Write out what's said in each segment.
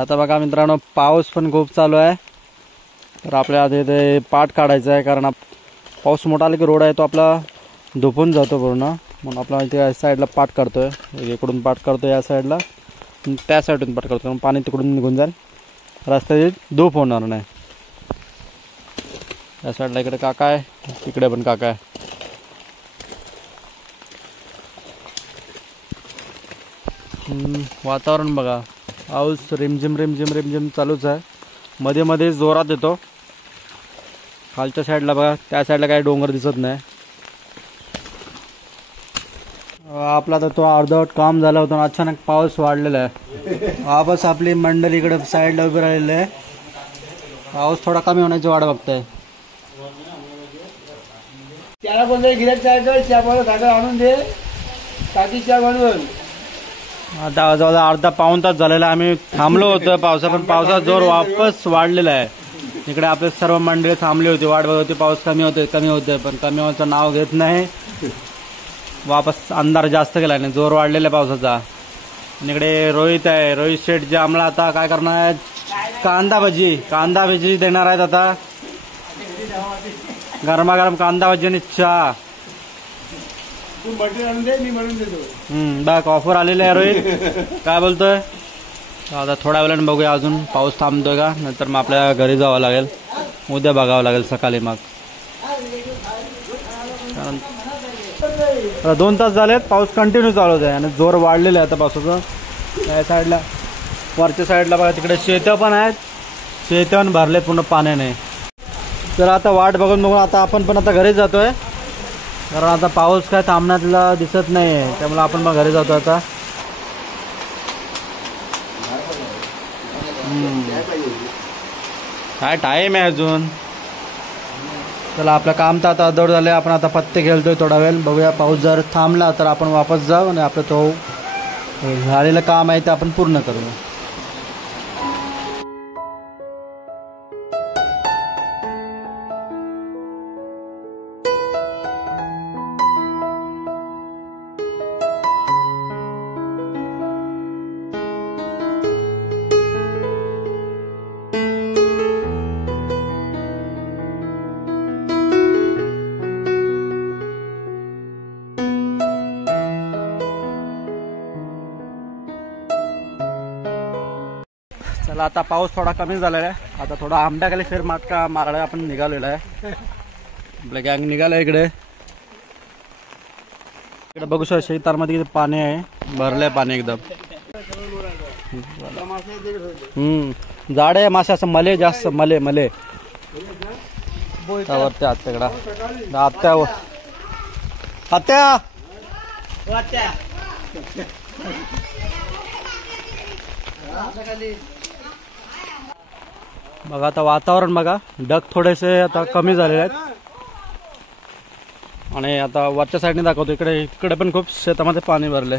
आता बघा मित्रांनो, पाऊस पण खूप चालू आहे. तर आपल्या आधी ते पाट काढायचं आहे, कारण पाऊस मोठा आला की रोड आहे तो आपला धुपून जातो पूर्ण. म्हणून आपला इथे साईडला पाट काढतोय, इकडून पाट काढतोय या साईडला, त्या साईडून पाट काढतोय. पाणी तिकडून निघून जाईल, रस्त्याची धूप होणार नाही. या साईडला इकडे काका आहे, तिकडे पण काका आहे. वातावरण बघा, पाऊस रिमझिम रिमझिम रिमझिम चालूच आहे. मध्ये मध्ये जोरात येतो. खालच्या साईडला बघा, त्या साईडला काही डोंगर दिसत नाही. आपला तर तो अर्धवट काम झालं होतं, अचानक पाऊस वाढलेला आहे. वापस आपली मंडळी इकडे साईडला उभी राहिलेली आहे. पाऊस थोडा कमी होण्याची वाट बघताय. त्याला बोलतोय गिरेट चहा आणून दे, टाकी चहा बनवून. आता जवळ अर्धा पाऊण तास झालेला आम्ही थांबलो होतो पावसा, पण पावसाचा जोर वापस वाढलेला आहे. इकडे आपले सर्व मंडळी थांबली होती, वाट बघत होती. पाऊस कमी होते पण कमी होण्याचं नाव घेत नाही. वापस अंधार जास्त केला नाही, जोर वाढलेला आहे पावसाचा. आणि इकडे रोहित आहे, रोहित शेठ जे आम्हाला आता काय करणार आहेत, कांदा भजी देणार आहेत. आता गरमागरम कांदा भजी आणि चहा. तू मटण आणून दे, मी बनवून देतो. बघ ऑफर आलेली आहे. रोहित काय बोलतोय? आता थोड्या वेळाने बघूया, अजून पाऊस थांबतोय का, नंतर मग आपल्याला घरी जावं लागेल. उद्या बघावं लागेल सकाळी. मग कारण 2 तास झालेत पाऊस कंटिन्यू चालूच आहे आणि जोर वाढलेला आहे आता पावसाचं. त्या साईडला वरच्या साईडला बघा, तिकडे शेतं पण आहेत, शेतं भरले पूर्ण पाण्याने. तर आता वाट बघून आता आपण पण आता घरी जातोय, कारण आता पाऊस काय थांबण्यातला दिसत नाही आहे. त्यामुळे आपण मग घरी जातो आता. काय टाईम आहे अजून. चला, आपलं काम तर आता अर्धवट झालं. आपण आता पत्ते खेळतोय थोडा वेळ. बघूया, पाऊस जर थांबला तर आपण वापस जाऊ आणि आपलं तो झालेलं काम आहे ते आपण पूर्ण करूया. चला, आता पाऊस थोडा कमी झालेला आहे. आता थोडा आंब्याखाली फेर माटका मारायला आपण निघालेला आहे. आपल्या गँग निघालं इकडे. इकडे बघू शकता, शेतामध्ये किती पाणी आहे, भरलंय पाणी एकदम. झाड आहे मासे, असं मले जास्त मले वरती आत्याकडा. आत्या बघा, आता वातावरण बघा, ढग थोडेसे आता कमी झालेले आहेत. आणि आता वरच्या साईडने दाखवतो, इकडे पण खूप शेतामध्ये पाणी भरलंय.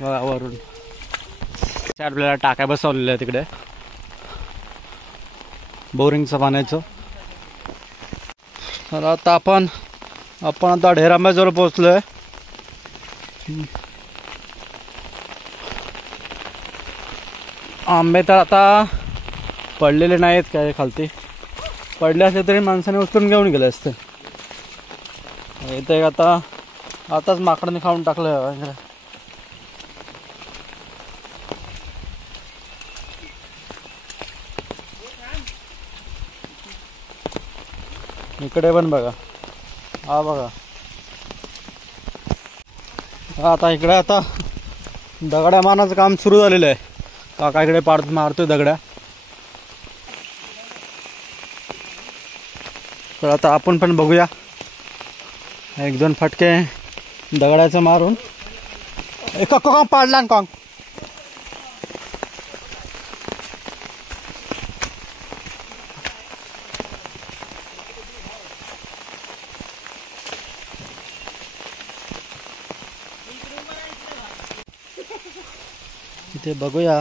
वरून आपल्याला टाक्या बसवलेल्या आहे तिकडे बोरिंगचं पाण्याचं. तर आता आपण आता ढेरांब्याजवळ पोहोचलोय. आंबे तर आता पडलेले नाहीत, काय खालती पडले असले तरी माणसाने उचलून घेऊन गेले असते. इथे आताच माकडाने खाऊन टाकलं. इकडे पण बघा, हा बघा. आता इकडे आता दगड्या मारण्याचं काम सुरू झालेलं आहे. काका इकडे मारतोय दगड्या. तर आता आपण पण बघूया, 1-2 फटके दगडाचं मारून. कॉंग पाडला ना कॉंग. इथे बघूया,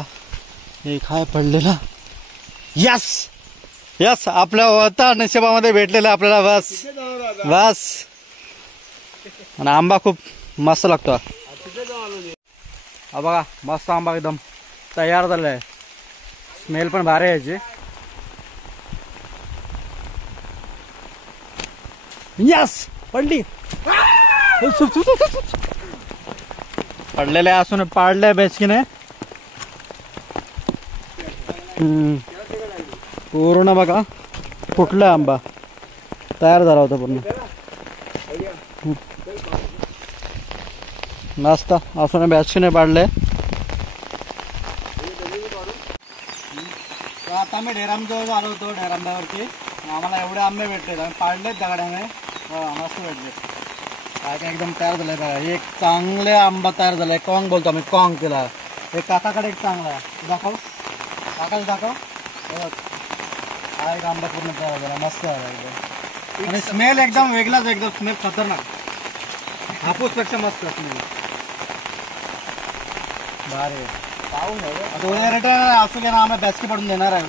हे काय पडलेला. यस यस, आपल्या होता नशिबामध्ये भेटलेला आपल्याला. बस बस. आणि आंबा खूप मस्त लागतो. हा बघा मस्त आंबा एकदम तयार झालेला आहे. स्मेल पण भारी आहे याची. यस पडली. पडलेले असून पाडले बेचकीने. पूर्ण बघा फुटला आंबा तयार झाला होता पूर्ण. मस्त असून बेचकीने पाडले. आता आम्ही ढेरामजवळ आलो होतो. ढेरांब्यावरती आम्हाला एवढे आंबे भेटले. आम्ही पाडलेत दगडाने. मस्त भेटले. काय काय एकदम तयार झालंय बघा. एक चांगले आंबा तयार झालाय. कॉंग बोलतो आम्ही कॉंग केला. एक काकाकडे एक चांगला आहे. दाखव काकाच दाखव. हा एक आंबा पूर्ण तयार झाला. मस्त आहे एकदम. आणि स्मेल एकदम वेगळाच. एकदम स्मेल खतरनाक. हापूस पेक्षा मस्त स्मेल भारी. आता उद्या रिटर्न असू दे ना. आम्ही बॅस्की पडून देणार आहे.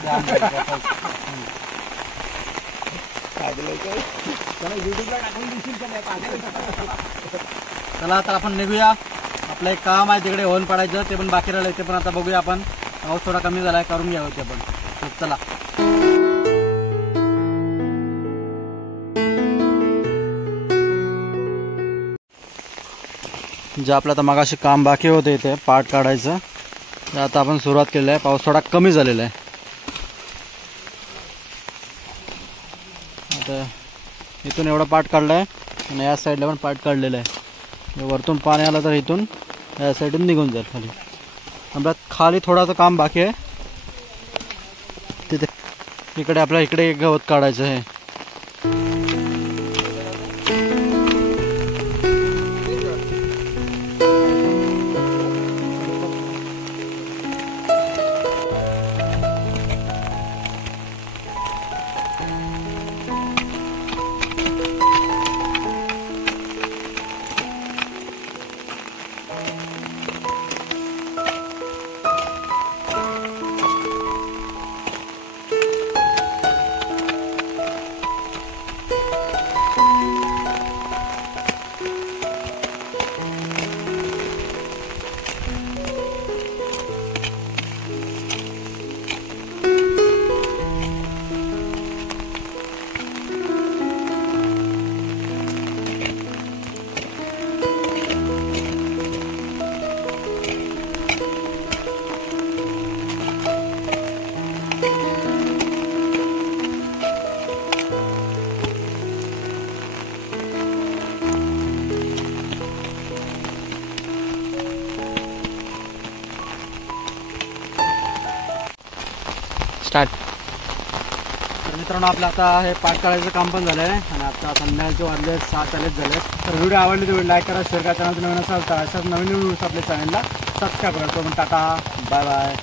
चला आता आपण निघूया. आपलं एक काम आहे तिकडे होऊन पडायचं. ते पण बाकी राहिलं. ते पण आता बघूया आपण. पाऊस थोडा कमी झालाय करून घ्यावं ते पण. चला जे आपलं आता मगाशी काम बाकी होते इथे पाट काढायचं ते आता आपण सुरुवात केली आहे. पाऊस थोडा कमी झालेला आहे. आता इथून एवढा पाट काढलाय आणि या साईडला पण पाट काढलेला आहे. वरतून पाणी आलं तर इथून या साईडून निघून जाईल खाली. आपल्यात खाली थोडासा काम बाकी आहे. तिथे इकडे आपल्या इकडे एक गवत काढायचं आहे. स्टार्ट. तर मित्रांनो आपलं आता हे पाठ काढायचं काम पण झालं आहे आणि आता संध्याकाळचे वाजले 7:40 झाले. तर व्हिडिओ आवडली तर लाईक करा, शेअर करा. चॅनल नवीन असाल तर अशाच नवीन व्हिडिओज आपल्या चॅनलला सबस्क्राईब करा. तो पण टाटा बाय बाय.